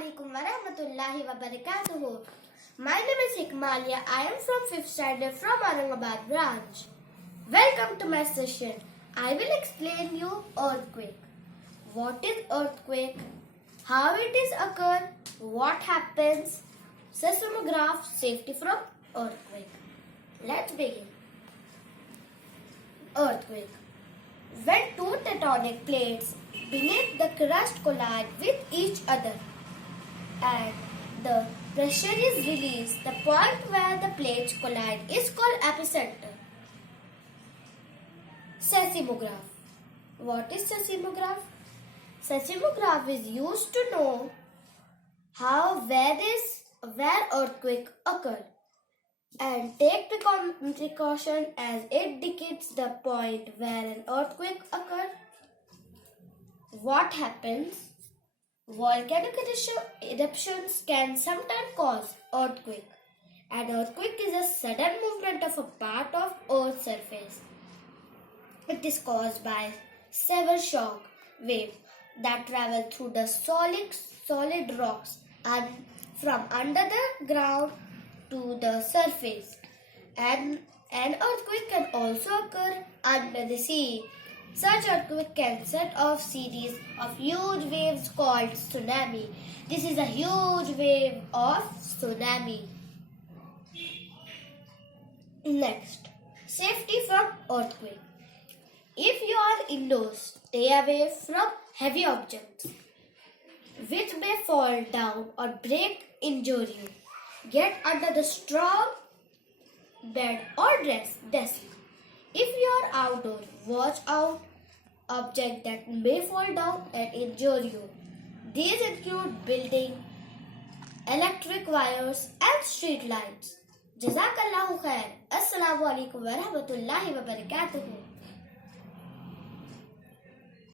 alaikum wa rahmatullahi wa barakatuhu. My name is Hikma. I am from 5th standard from Aurangabad branch. Welcome to my session. I will explain you earthquake. What is earthquake? How it is occur? What happens? Seismograph, safety from earthquake. Let's begin. Earthquake. When two tectonic plates beneath the crust collide with each other and the pressure is released, the point where the plates collide is called epicenter. Seismograph. What is seismograph? Seismograph is used to know where earthquake occur and take precaution as it indicates the point where an earthquake occurred. What happens? Volcanic eruptions can sometimes cause earthquake. An earthquake is a sudden movement of a part of Earth's surface. It is caused by several shock waves that travel through the solid rocks and from under the ground to the surface. And an earthquake can also occur under the sea. Such earthquake can set off series of huge waves called tsunami. This is a huge wave of tsunami. Next, safety from earthquake. If you are indoors, stay away from heavy objects which may fall down or break, injure you. Get under the strong bed or desk. If you are outdoors, watch out objects that may fall down and injure you. These include building, electric wires and street lights. Jazakallahu khair. Assalamu alaikum wa rahmatullahi wa barakatuhu.